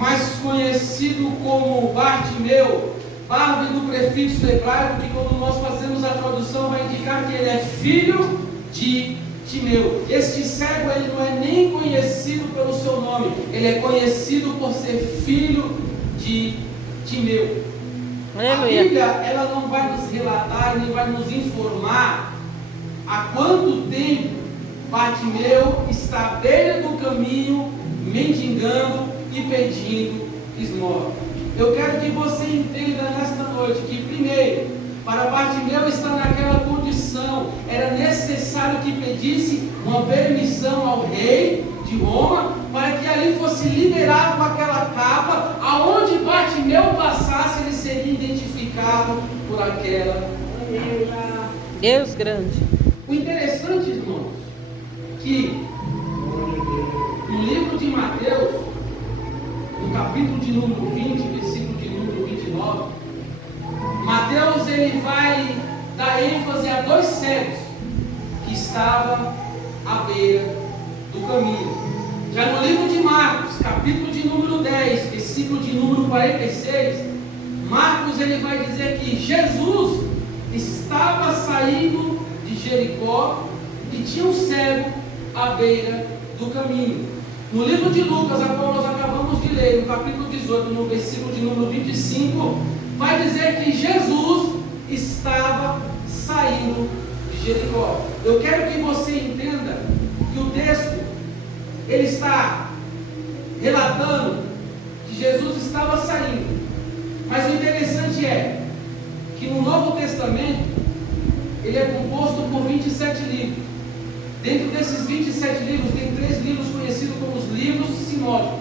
mais conhecido como Bartimeu. Bar vem do prefixo hebraico, que quando nós fazemos a tradução vai indicar que ele é filho de Timeu. Este cego, ele não é nem conhecido pelo seu nome, ele é conhecido por ser filho de Timeu. Aleluia. A Bíblia, ela não vai nos relatar, nem vai nos informar há quanto tempo Bartimeu está à beira do caminho, mendigando e pedindo esmola. Eu quero que você entenda nesta noite que, primeiro, para Bartimeu estar naquela condição, era necessário que pedisse uma permissão ao rei de Roma, para que ali fosse liberado aquela capa, aonde Bartimeu passasse, ele seria identificado por aquela. Deus grande. O interessante, irmãos, que no livro de Mateus, no capítulo de número 20, versículo de número 29, Mateus ele vai dar ênfase a dois cegos que estavam à beira do caminho. Já no livro de Marcos, capítulo de número 10, versículo de número 46, Marcos ele vai dizer que Jesus estava saindo de Jericó e tinha um cego à beira do caminho. No livro de Lucas, a qual nós acabamos de ler, no capítulo 18, no versículo de número 25, vai dizer que Jesus estava saindo de Jericó. Eu quero que você entenda que o texto, ele está relatando que Jesus estava saindo. Mas o interessante é que no Novo Testamento, ele é composto por 27 livros. Dentro desses 27 livros, tem 3 livros conhecidos como os livros sinóticos,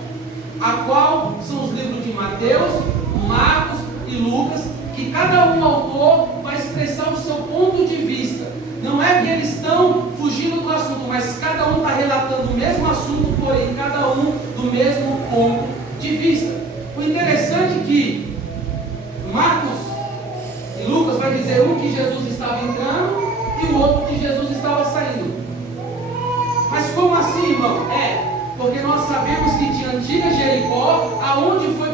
a qual são os livros de Mateus, Marcos e Lucas, que cada um autor vai expressar o seu ponto de vista. Não é que eles estão fugindo do assunto, mas cada um está relatando o mesmo assunto, porém cada um do mesmo ponto de vista. O interessante é que Marcos e Lucas vai dizer um que Jesus estava entrando e o outro que Jesus estava saindo. Mas como assim, irmão? Porque nós sabemos que tinha a antiga Jericó, aonde foi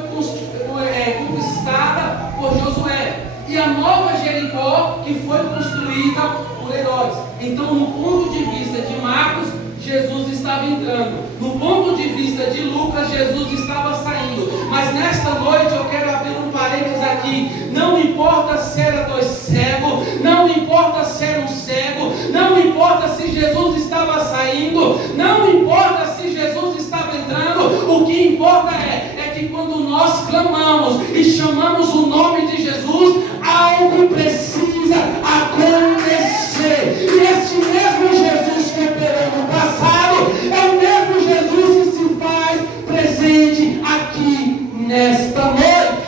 conquistada por Josué, e a nova Jericó, que foi construída por Herodes. Então, no ponto de vista de Marcos, Jesus estava entrando. No ponto de vista de Lucas, Jesus estava saindo. Mas nesta noite eu quero abrir um parênteses aqui. Não importa se era dois cegos, não importa se era um cego, não importa se Jesus estava saindo, não importa se Jesus estava entrando. O que importa é que quando nós clamamos e chamamos o nome de Jesus, algo precisa acontecer. E esse mesmo Jesus que operou no passado é o mesmo Jesus que se faz presente aqui nesta noite.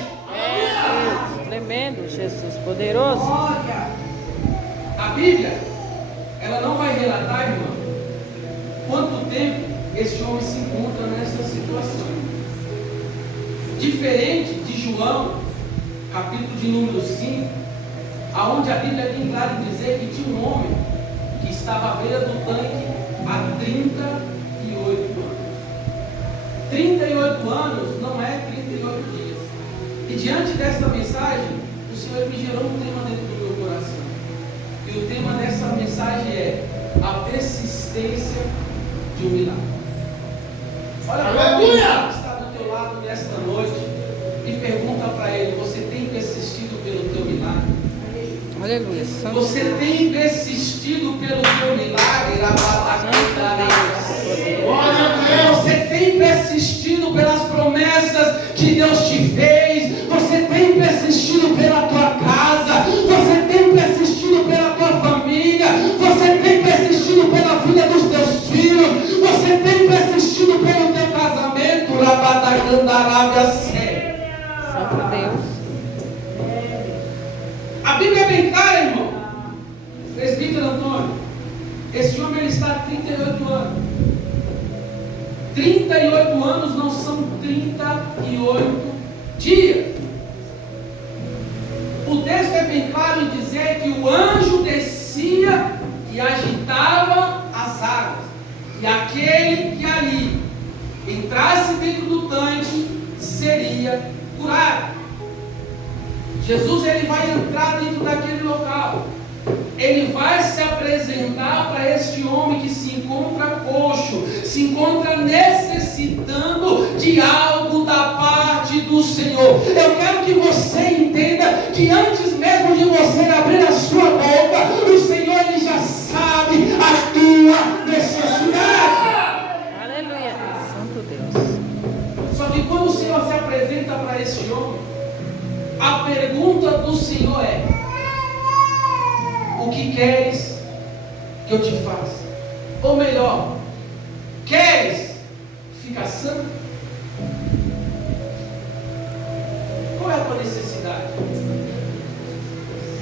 Tremendo, Jesus, poderoso. A Bíblia, ela não vai relatar, irmão, quanto tempo este homem se encontra nessa situação. Diferente de João, capítulo de número 5, aonde a Bíblia tem claro em dizer que tinha um homem que estava à beira do tanque há 38 anos. 38 anos não é 38 dias. E diante desta mensagem, o Senhor me gerou um tema dentro do meu coração. E o tema dessa mensagem é a persistência de um milagre. Olha para quem está do teu lado nesta noite e pergunta para ele: você tem persistido pelo teu milagre? Aleluia. Você tem persistido pelo teu milagre? Você tem persistido pelas promessas que Deus te fez? Você tem persistido pela tua casa? Você tem persistido pela tua família? Você tem persistido pela vida dos teus filhos? Você tem persistido pelo teu casamento? Santo Deus. A Bíblia é bem clara, irmão. Presbítero Antônio, esse homem ele está há 38 anos. 38 anos não são 38 dias. O texto é bem claro em dizer que o anjo descia e agitava as águas. E aquele que ali entrasse dentro do tanque, seria curado. Jesus ele vai entrar dentro daquele local. Ele vai se apresentar para este homem que se encontra coxo, se encontra necessitando de algo da parte do Senhor. Eu quero que você entenda que antes mesmo de você abrir a sua boca, o Senhor ele já sabe a tua necessidade. Aleluia. Santo Deus. Só que quando o Senhor se apresenta para esse homem, a pergunta do Senhor é: o que queres que eu te faça? Ou melhor, queres ficar santo? Qual é a tua necessidade?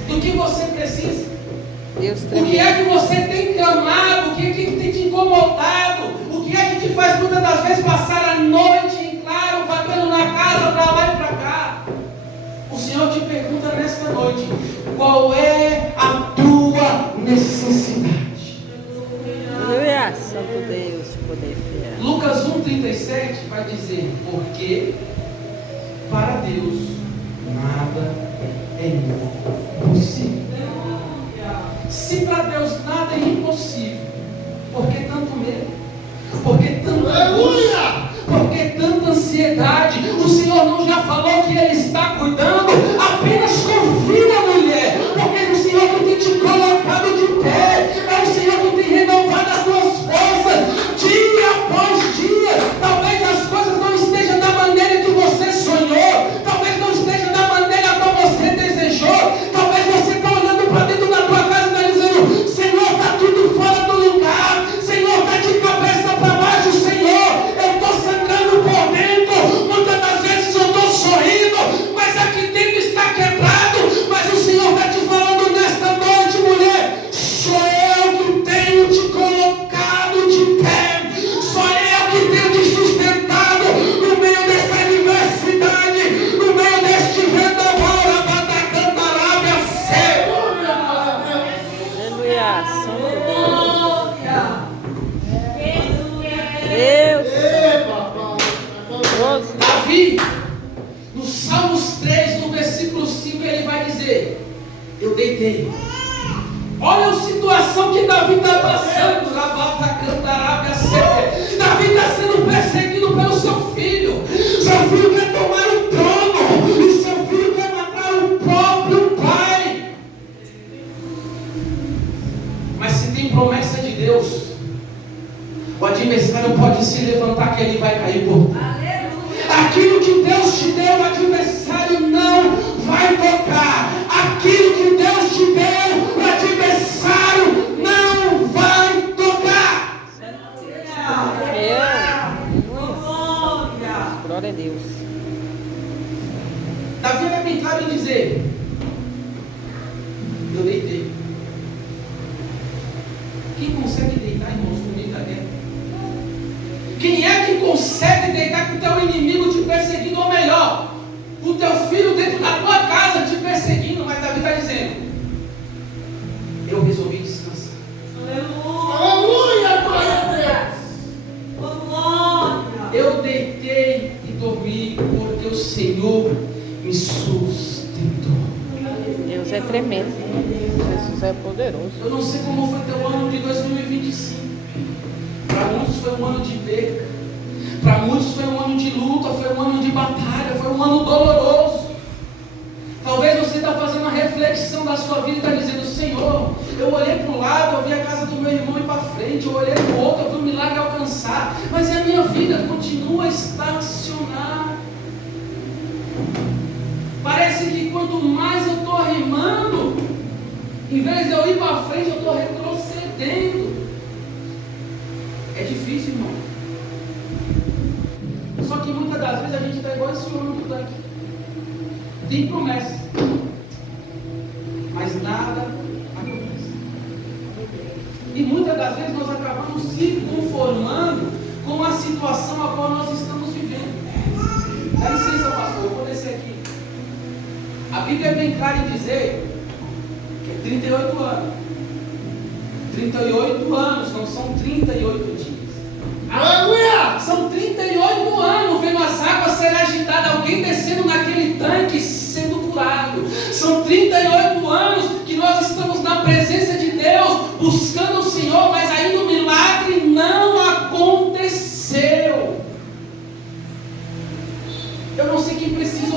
Do que você precisa? Deus O que é que você tem clamado? O que é que tem te incomodado? O que é que te faz muitas das vezes passar a noite em claro, vagando na casa para lá e para cá? O Senhor te pergunta nesta noite: qual é a tua necessidade? Aleluia. Santo Deus, de poder fiel. Lucas 1,37 vai dizer: porque para Deus nada é impossível. Se para Deus nada é impossível, por que tanto medo? Por que tanta angústia? Por que tanta ansiedade? O Senhor não já falou que Ele está cuidando? Apenas confia, mulher, porque é o Senhor que tem te colocado de pé, é o Senhor que tem renovado as tuas forças, dia após dia. Talvez as coisas não estejam da maneira que você sonhou, talvez não esteja da maneira como você desejou, talvez você está olhando para dentro da tua casa e está dizendo: Senhor, está tudo fora do lugar, Senhor, está de cabeça para baixo, Senhor, eu estou sangrando por dentro, muitas das vezes eu estou sorrindo, mas aqui dentro está quebrado. Mas o Senhor está te falando nesta noite, mulher: sou eu que tenho te colocado de pé, sou eu que tenho te sustentado no meio dessa adversidade, no meio deste vendaval, abatacantarábia, céu. Aleluia. Santo Deus. Deus. Davi, no Salmos 3, no versículo 5, ele vai dizer: eu deitei. Olha a situação que Davi está passando. Davi está sendo perseguido pelo seu filho. Seu filho quer tomar o trono e seu filho quer matar o próprio pai. Mas se tem promessa de Deus, o adversário pode se levantar que ele vai cair por terra. Aquilo que Deus te deu, o adversário não vai tocar. Aquilo que Deus te deu, o adversário não vai tocar. Glória a Deus. Davi é bem claro em dizer: eu deitei. Quem consegue deitar, irmãos, no meio da guerra? Quem é que consegue deitar com o teu inimigo te perseguindo, ou melhor, com o teu filho dentro da tua casa te perseguindo? Mas Davi está dizendo: eu resolvi descansar. Aleluia, glória a Deus. Eu deitei e dormi porque o Senhor me sustentou. Deus é tremendo. Jesus é poderoso. Eu não sei como foi teu ano de 2025. Para muitos foi um ano de perca, para muitos foi um ano de luta, foi um ano de batalha, foi um ano doloroso. Talvez você está fazendo uma reflexão da sua vida e está dizendo: Senhor, eu olhei para um lado, eu vi a casa do meu irmão ir para frente, eu olhei para o outro, eu vi o milagre alcançar, mas a minha vida continua estacionada. Parece que quanto mais eu estou remando, em vez de eu ir para frente, eu estou retrocedendo. É difícil, irmão. Só que muitas das vezes a gente está igual esse homem que está aqui. Tem promessa, mas nada acontece. E muitas das vezes nós acabamos se conformando com a situação a qual nós estamos vivendo. Dá licença, pastor, eu vou descer aqui. A Bíblia é bem clara em dizer que é 38 anos. 38 anos, não são 38 dias. Aleluia! São 38 anos vendo as águas serem agitadas, alguém descer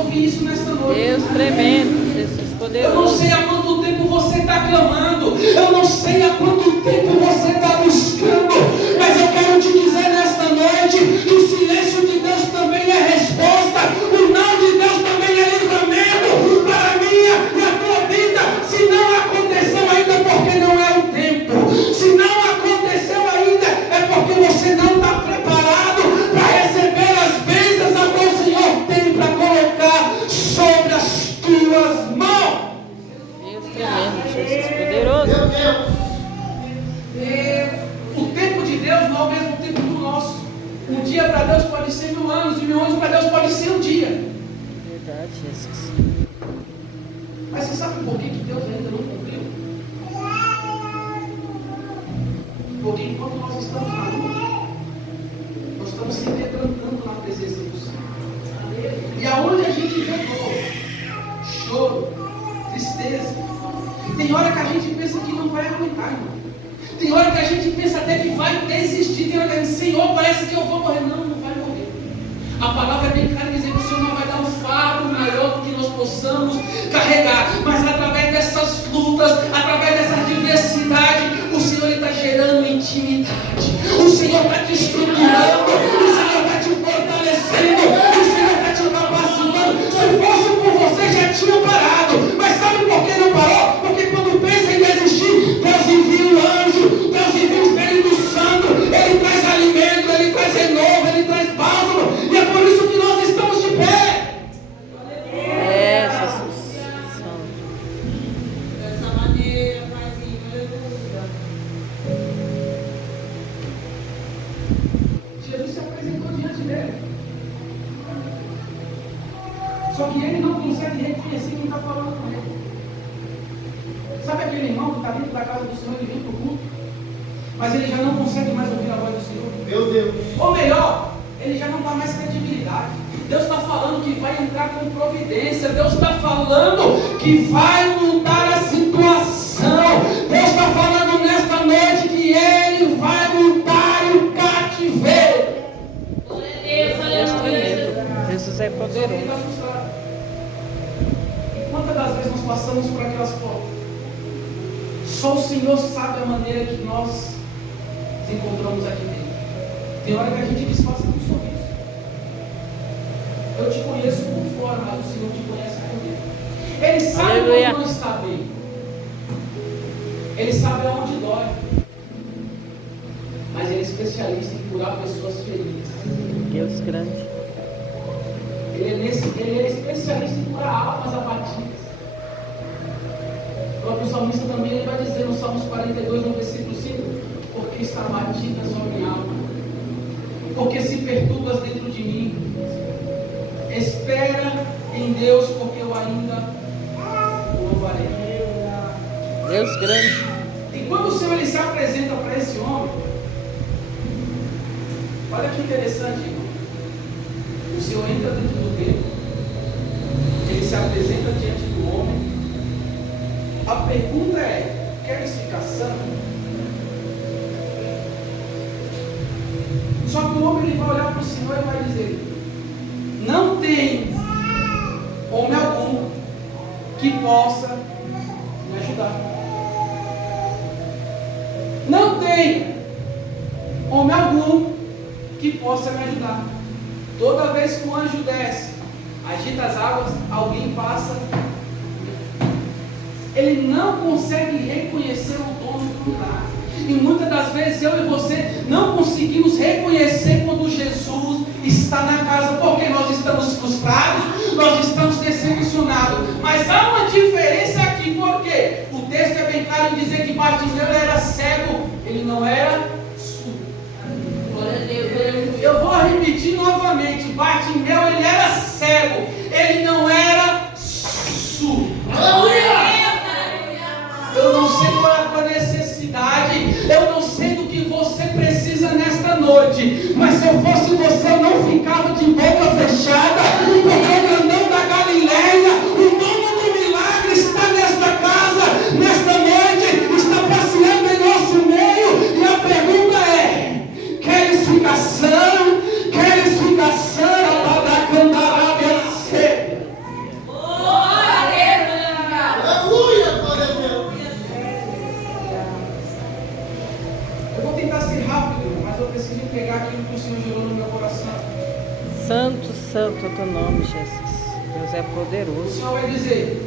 ouvir isso nesta noite. Deus tremendo, Jesus Eu não poderoso. sei há quanto tempo você está clamando, eu não sei há quanto tempo você está buscando, mas eu quero te dizer nesta noite que o silêncio de Deus também é resposta, o não de Deus também é livramento para a minha e a tua vida. Se não aconteceu ainda, é porque não é o tempo. Se não aconteceu ainda, é porque você não está preparado para receber as bênçãos que o Senhor tem para colocar sobre as tuas mãos. Deus tremendo, Jesus poderoso. O tempo de Deus não é o mesmo tempo do nosso. Um dia para Deus pode ser 1000 anos, e 1000 anos para Deus pode ser um dia. Verdade, Jesus. Mas você sabe por que Deus ainda não cumpriu? Porque enquanto nós estamos na luta, nós estamos se quebrantando na presença do Senhor. E aonde a gente vê dor, choro, tristeza, tem hora que a gente pensa que não vai aguentar, irmão. Tem hora que a gente pensa até que vai desistir. Tem hora que a gente, Senhor, parece que eu vou morrer. Não, não vai morrer. A palavra é bem clara, dizendo que o Senhor não vai dar um fardo maior do que nós possamos carregar. Mas através dessas lutas, através dessa diversidade, o Senhor está gerando intimidade. O Senhor está te estruturando. O Senhor está te fortalecendo. O Senhor está te capacitando. Se fosse por você, já tinha parado. Mas sabe por que não parou? Porque quando pensa em desistir, Deus envia um anjo. Deus envia o Espírito Santo. Ele traz alimento, Ele traz renovo, Ele traz bálsamo. E é por isso que nós estamos de pé. É, Jesus. Dessa maneira, Paizinho, aleluia. Jesus se apresentou diante dele. Só que ele não consegue reconhecer quem está falando com ele. Sabe aquele irmão que está dentro da casa do Senhor, ele vem para o culto, mas ele já não consegue mais ouvir a voz do Senhor? Meu Deus. Ou melhor, ele já não dá mais credibilidade. Deus está falando que vai entrar com providência. Deus está falando que vai mudar a situação. Deus está falando nesta noite que Ele vai mudar o cativeiro. Deus tremendo. Jesus é Só que ele poderoso. está frustrado. E quantas das vezes nós passamos por aquelas portas? Só o Senhor sabe a maneira que nós nos encontramos aqui dentro. Tem hora que a gente disfarça com um sorriso. Eu te conheço por fora, mas o Senhor te conhece por dentro. Ele sabe Aleluia. quando não está bem. Ele sabe aonde dói. Mas Ele é especialista em curar pessoas feridas. Deus grande. Ele é especialista em curar almas abatidas. O próprio salmista também ele vai dizer no Salmos 42, no versículo 5: porque está abatida sobre minha alma, porque se perturbas dentro de mim. Espera em Deus, porque eu ainda o louvarei. Deus grande. E quando o Senhor ele se apresenta para esse homem, olha que interessante, irmão. O Senhor entra dentro do templo, ele se apresenta diante do homem. A pergunta é: queres ficar santo? Só que o homem ele vai olhar para o Senhor e vai dizer: não tem homem algum que possa me ajudar. Não tem homem algum que possa me ajudar. Toda vez que o anjo desce, agita as águas, alguém passa. Ele não consegue reconhecer o dono do milagre. E muitas das vezes eu e você não conseguimos reconhecer quando Jesus está na casa, porque nós estamos frustrados, nós estamos decepcionados. Mas há uma diferença aqui, porque o texto é bem claro em dizer que Bartimeu era cego, ele não era surdo. Eu vou repetir novamente: Bartimeu ele era cego, ele não era surdo. Eu não sei qual é a tua necessidade, eu não sei do que você precisa nesta noite, mas se eu fosse você, eu não ficava de boca fechada, porque o grandão da Galileia, o dono do milagre, está nesta casa, nesta noite, está passeando em nosso meio, e a pergunta é: queres ficar sã? Queres ficar sã? Santo, santo é o teu nome, Jesus. Deus é O poderoso. Senhor vai dizer: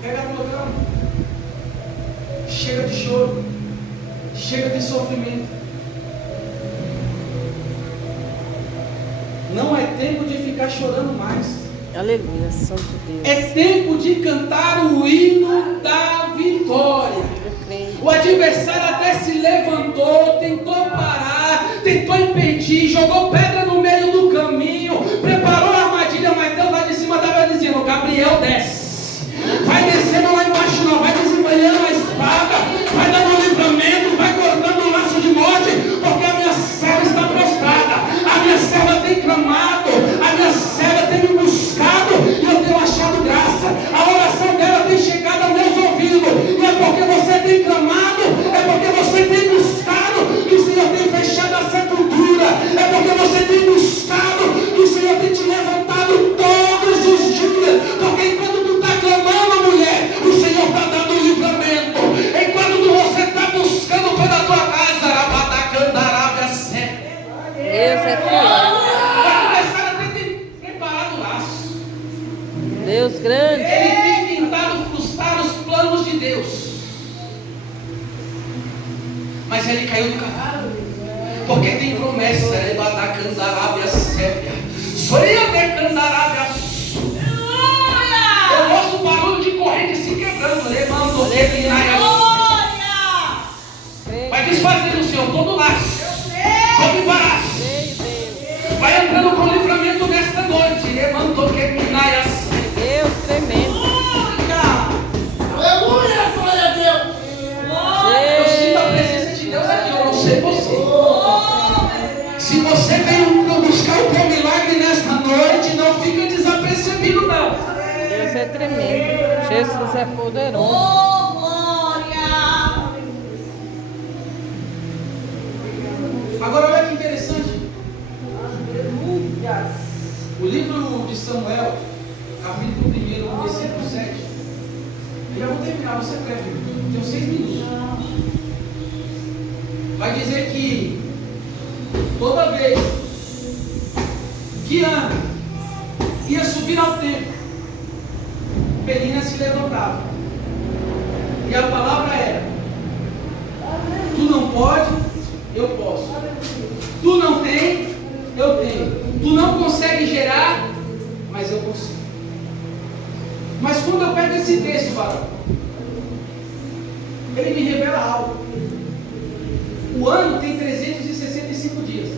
pega a tua cama, chega de choro, chega de sofrimento. Não é tempo de ficar chorando mais. Aleluia, Santo Deus. É tempo de cantar o hino da vitória. Eu creio. O adversário até se levantou, tentou parar, tentou impedir, jogou pedra no meio do caminho, preparou a armadilha, mas Deus lá de cima estava dizendo: Gabriel, desce. Vai descendo lá embaixo não, vai desembanhando a espada, vai dando um livramento, vai cortando o laço de morte, porque a minha serva está prostrada, a minha serva tem clamado, a minha serva tem me buscado e eu tenho achado graça. A oração dela tem chegado aos meus ouvidos, e é porque você tem clamado, é porque você tem buscado que o Senhor tem fechado a sepultura, é porque você tem buscado que o Senhor tem te levantado todos os dias, porque enquanto tu está clamando, mulher, o Senhor está dando livramento. Enquanto você está buscando pela tua casa, Deus é fiel. preparado o laço. Deus grande. Ele tem tentado frustrar os planos de Deus, mas ele caiu do cavalo, porque tem promessa. Eu ouço o barulho de corrente se quebrando. Vai desfazer o Senhor todo laço, todo embaraço. Vai entrando com livramento nesta noite. Deus tremendo. Aleluia, glória a Deus. Eu sinto a presença de Deus aqui, eu não sei você. Se você veio buscar o teu milagre nesta noite, não fica desapercebido não. Deus é tremendo. Jesus é poderoso. Agora olha que interessante. O livro de Samuel, capítulo 1, versículo 7. Eu já vou terminar, você prefere. Tenho 6 minutos. Vai dizer que toda vez que Ana ia subir ao templo, Penina se levantava. E a palavra era: tu não pode, eu posso. Tu não tem, eu tenho. Tu não consegue gerar, mas eu consigo. Mas quando eu pego esse texto, varão, ele me revela algo. O ano tem 365 dias.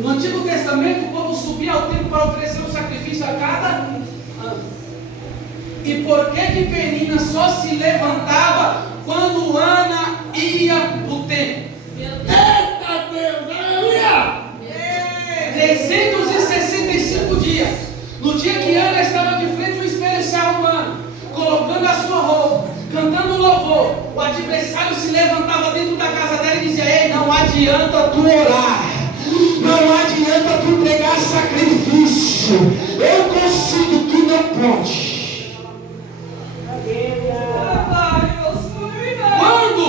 No Antigo Testamento, o povo subia ao templo para oferecer um sacrifício a cada ano. E por que Penina só se levantava quando Ana ia para o templo? Eita Deus, aleluia! 365 dias. No dia que Ana estava de frente ao espelho se arrumando, colocando a sua roupa, cantando louvor, o adversário se levantava dentro da casa dela e dizia: ei, não adianta tu orar, não adianta tu entregar sacrifício, eu consigo, tu não pode. Quando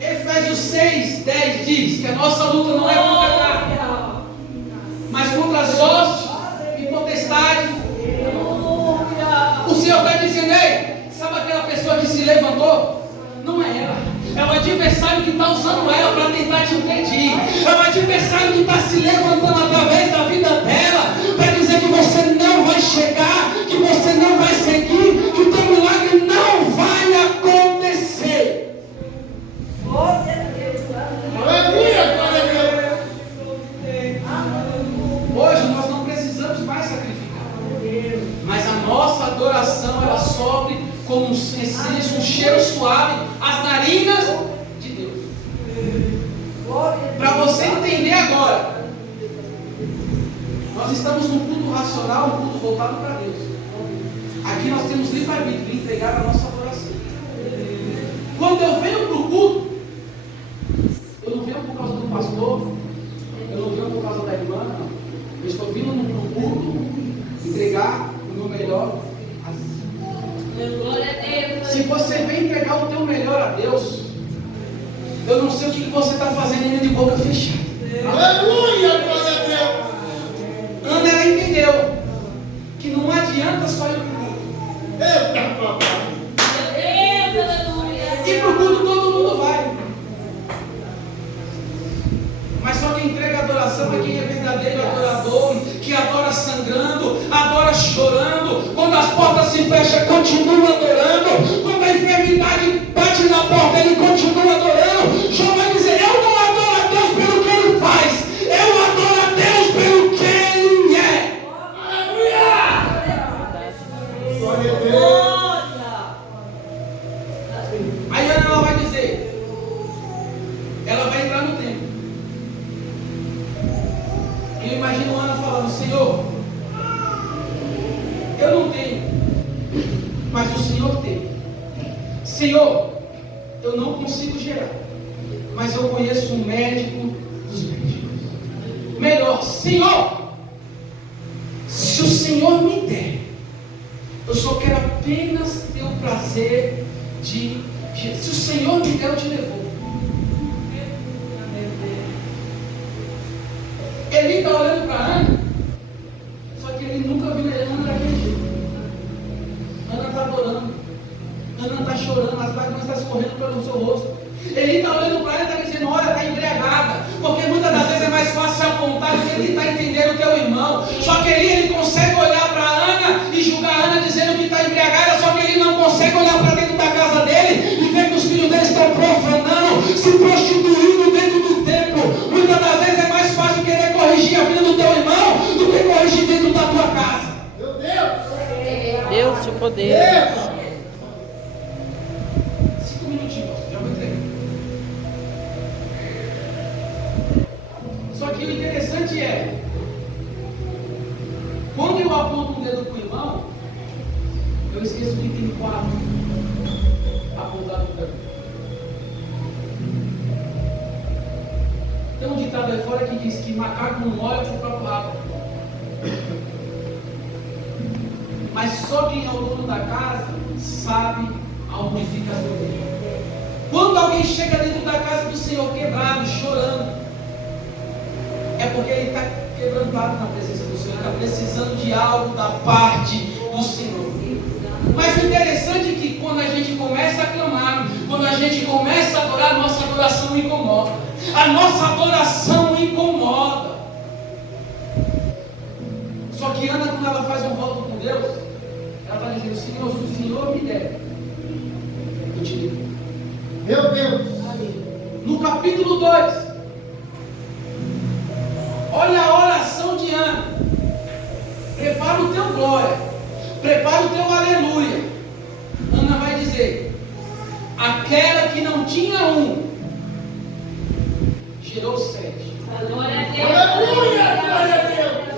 Efésios 6:10 diz que a nossa luta não é contra a carne, mas contra as hostes e potestades, o Senhor está dizendo: ei, sabe aquela pessoa que se levantou? Não é ela, é o adversário que está usando ela para tentar te impedir, é o adversário que está se levantando através da vida dela para dizer que você não vai chegar, que você não vai seguir, que o teu milagre não vai acontecer. Hoje nós não precisamos mais sacrificar, mas a nossa adoração ela sobe como um incenso, um cheiro suave às narinas de Deus. Para você entender agora, nós estamos num culto racional, um culto voltado para Deus. Aqui nós temos livre-arbítrio de entregar a nossa adoração. Quando eu venho para o culto, eu não venho por causa do pastor, eu não venho por causa da irmã, não. Eu estou vindo no culto entregar o meu melhor a Deus. Se você vem entregar o teu melhor a Deus, eu não sei o que você está fazendo ainda de boca fechada. Aleluia, glória a Deus. fecha, continua adorando. Quando a enfermidade bate na porta, ele continua adorando. João vai dizer: eu não adoro a Deus pelo que ele faz, eu adoro a Deus pelo que ele é. Glória a Deus. Aí Ana, ela vai dizer, ela vai entrar no templo. Eu imagino Ana falando: Senhor, eu não tenho, mas o Senhor tem. Senhor, eu não consigo gerar, mas eu conheço um médico dos médicos. Melhor, Senhor, se o Senhor me der, eu só quero apenas ter o prazer de... Se o Senhor me der, eu te devolvo. Ele está olhando para Ana, só que ele nunca viu Ana daquele jeito. Ana está adorando, Ana está chorando, as lágrimas estão escorrendo pelo seu rosto. Ele está olhando para ela e está dizendo: olha, está embriagada. Porque muitas das vezes é mais fácil apontar do que tentar entender o teu irmão. Só que ele consegue olhar para Ana e julgar Ana dizendo que está embriagada, só que ele não consegue olhar para dentro da casa dele e ver que os filhos dele estão profanando, se prostituindo dentro do templo. Muitas das vezes é mais fácil querer corrigir a vida do teu irmão do que corrigir dentro da tua casa. Meu Deus. Deus de poder. 5 minutinhos, já vou entregar. Só que o interessante é, quando eu aponto um dedo para o irmão, eu esqueço que tem 4 apontados para mim. Tem um ditado aí fora que diz que macaco não olha para o próprio rabo. Mas só quem é o dono da casa sabe aonde fica as ovelhas. Quando alguém chega dentro da casa do Senhor quebrado, chorando, é porque ele está quebrantado na presença do Senhor, está precisando de algo da parte do Senhor. Mas o interessante é que quando a gente começa a clamar, quando a gente começa a adorar, a nossa adoração incomoda. A nossa adoração incomoda. Só que Ana, quando ela faz um voto com Deus, ela está dizendo: Senhor, se o Senhor me der, eu te dou. Meu Deus. No capítulo 2, olha a oração de Ana. Prepara o teu glória, prepara o teu aleluia. Ana vai dizer: aquela que não tinha um, gerou 7. Glória a Deus. Aleluia. Glória a Deus.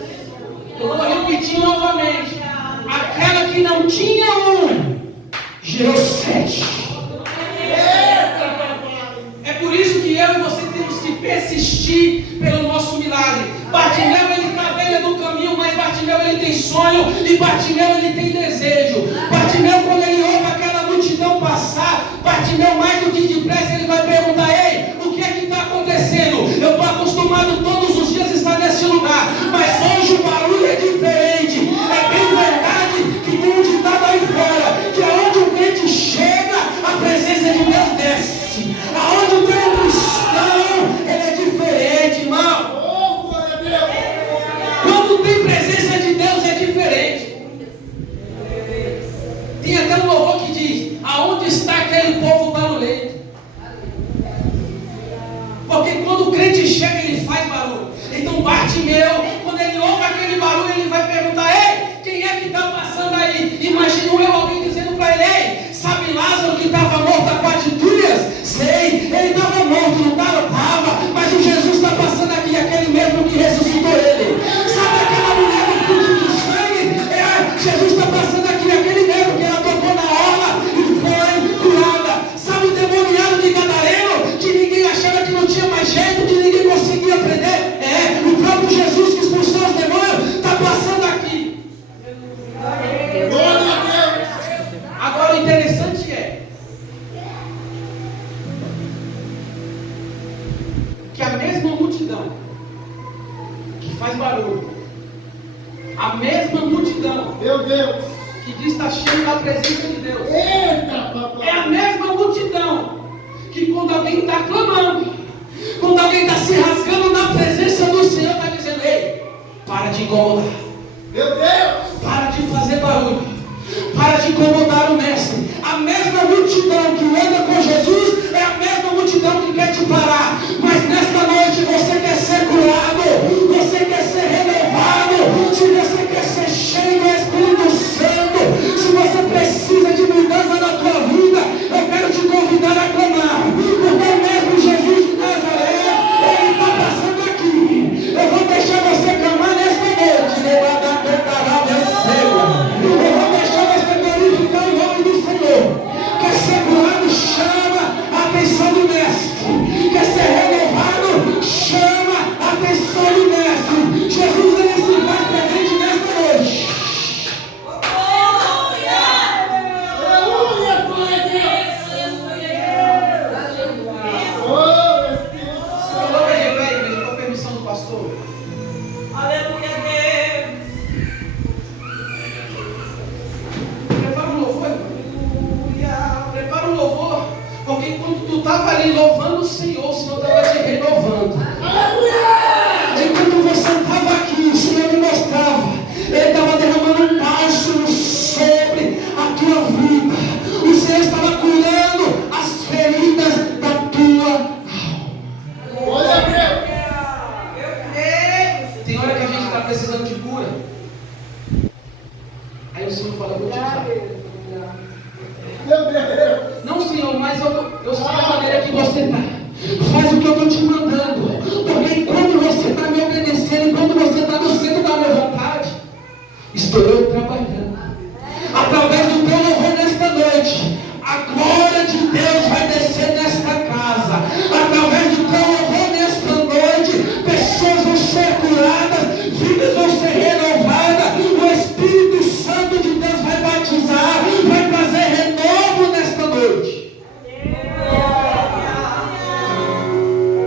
Eu vou repetir novamente: aquela que não tinha um, gerou 7. É por isso que eu e você temos que persistir pelo nosso milagre. Bartimeu, ele está velho do caminho, mas Bartimeu, ele tem sonho, e Bartimeu, ele tem desejo. Bartimeu, quando ele ouve aquela multidão passar, Bartimeu, mais do que depressa, ele vai perguntar: ei, o que é que está acontecendo? Eu estou acostumado todos os dias a estar nesse lugar, mas hoje o barulho é diferente. É bem verdade que tem um ditado aí fora, que aonde o crente chega, a presença de Deus desce. Aonde tem um cristão, ele é diferente, irmão. Oh, glória a Deus. Quando tem presença de Deus é diferente. Tem até um louvor que diz: aonde está aquele povo barulhento? Porque quando o crente chega, ele faz barulho. Então Bartimeu, quando ele ouve aquele barulho, ele vai perguntar: ei, quem é que está passando aí? Imagino eu alguém dizendo para ele: ei, sabe Lázaro que estava morto há 4 dias? Sei, ele estava morto, não estava? Estava, mas o Jesus está passando aqui, aquele mesmo que ressuscitou ele. Sabe aquela mulher do fluxo de sangue? Jesus está passando aqui, aquele mesmo que ela tocou na orla e foi curada. Sabe o demoniado de Gadareno, que ninguém achava que não tinha mais jeito, que ninguém conseguia prender? É, o próprio Jesus que expulsou os demônios está passando aqui. Glória a Deus. Agora o interessante é que a mesma multidão que faz barulho, a mesma multidão Meu Deus. que diz estar cheio da presença de Deus, Eita, papai. é a mesma multidão que quando alguém está clamando, quando alguém está se rasgando na presença do Senhor, está dizendo: ei, para de incomodar, Meu Deus. para de fazer barulho, Para de incomodar o mestre. A mesma multidão que anda com Jesus é a mesma multidão que quer te parar. Mas nesta noite você quer ser curado, você quer ser renovado, se você quer ser cheio do Espírito Santo, se você precisa de mudança na tua vida, eu quero te convidar a clamar, porque o mesmo Jesus de Nazaré, Ele está passando aqui. Eu vou deixar você clamar nesta noite. Eu vou deixar você glorificar o nome do Senhor. Quer ser curado? Chama a atenção do mestre. Quer ser renovado? Chama a atenção do mestre. Jesus, Ele se faz presente nesta noite. Aleluia, glória a Deus. Oh, Espírito Santo. Coloca de pé, igreja, com a permissão do pastor. Aleluia, Deus. Prepara um louvor, irmão. Prepara um louvor, porque enquanto tu estava ali louvando o Senhor, o Senhor estava te renovando. Enquanto você estava aqui, o Senhor me mostrava, Ele estava derramando um bálsamo sobre a tua vida. O Senhor estava curando as feridas da tua alma. Glória a Deus. Tem hora que a gente está precisando de